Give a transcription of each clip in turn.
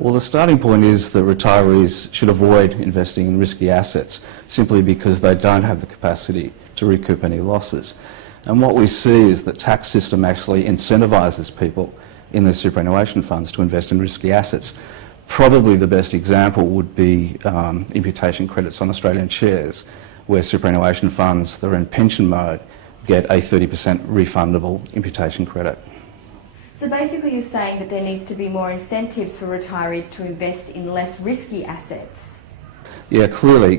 Well, the starting point is that retirees should avoid investing in risky assets simply because they don't have the capacity to recoup any losses. And what we see is that the tax system actually incentivises people in their superannuation funds to invest in risky assets. Probably the best example would be imputation credits on Australian shares, where superannuation funds that are in pension mode get a 30% refundable imputation credit. So basically you're saying that there needs to be more incentives for retirees to invest in less risky assets? Yeah, clearly.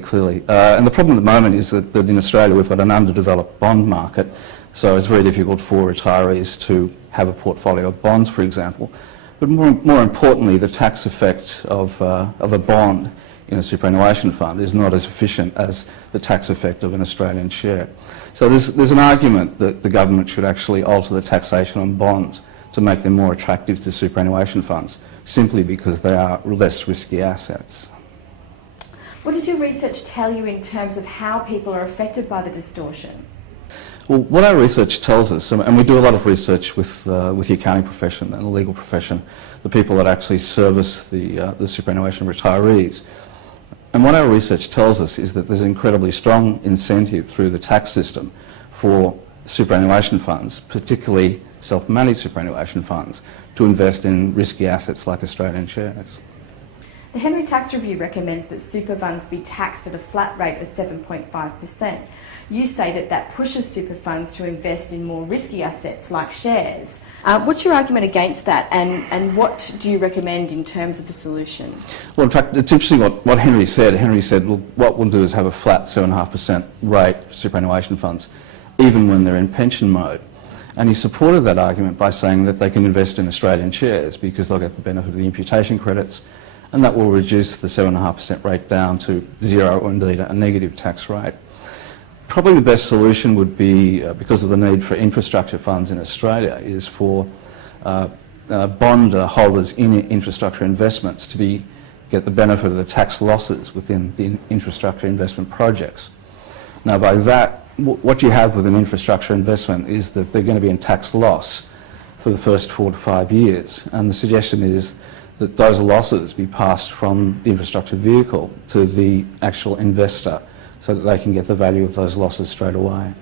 And the problem at the moment is that in Australia we've got an underdeveloped bond market, so it's very difficult for retirees to have a portfolio of bonds, for example. But more importantly, the tax effect of a bond in a superannuation fund is not as efficient as the tax effect of an Australian share. So there's an argument that the government should actually alter the taxation on bonds to make them more attractive to superannuation funds, simply because they are less risky assets. What does your research tell you in terms of how people are affected by the distortion? Well, what our research tells us, and we do a lot of research with the accounting profession and the legal profession, the people that actually service the superannuation retirees, and what our research tells us is that there's an incredibly strong incentive through the tax system for superannuation funds, particularly self-managed superannuation funds, to invest in risky assets like Australian shares. The Henry Tax Review recommends that super funds be taxed at a flat rate of 7.5%. You say that that pushes super funds to invest in more risky assets like shares. What's your argument against that, and what do you recommend in terms of a solution? Well, in fact, it's interesting what Henry said. Henry said, well, what we'll do is have a flat 7.5% rate for superannuation funds, even when they're in pension mode. And he supported that argument by saying that they can invest in Australian shares because they'll get the benefit of the imputation credits, and that will reduce the 7.5% rate down to zero, or indeed a negative tax rate. Probably the best solution would be, because of the need for infrastructure funds in Australia, is for bond holders in infrastructure investments to get the benefit of the tax losses within the infrastructure investment projects. Now, by that, what you have with an infrastructure investment is that they're going to be in tax loss for the first 4 to 5 years, and the suggestion is that those losses be passed from the infrastructure vehicle to the actual investor so that they can get the value of those losses straight away.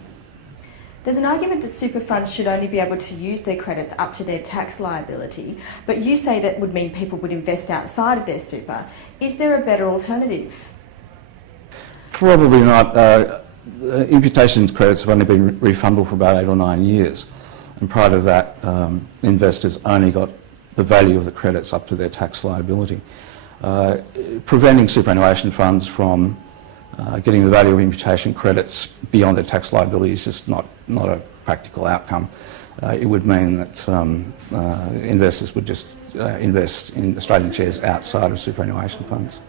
There's an argument that super funds should only be able to use their credits up to their tax liability, but you say that would mean people would invest outside of their super. Is there a better alternative? Probably not. Imputation credits have only been refundable for about 8 or 9 years, and prior to that, investors only got the value of the credits up to their tax liability. Preventing superannuation funds from getting the value of imputation credits beyond their tax liability is just not a practical outcome. It would mean that investors would just invest in Australian shares outside of superannuation funds.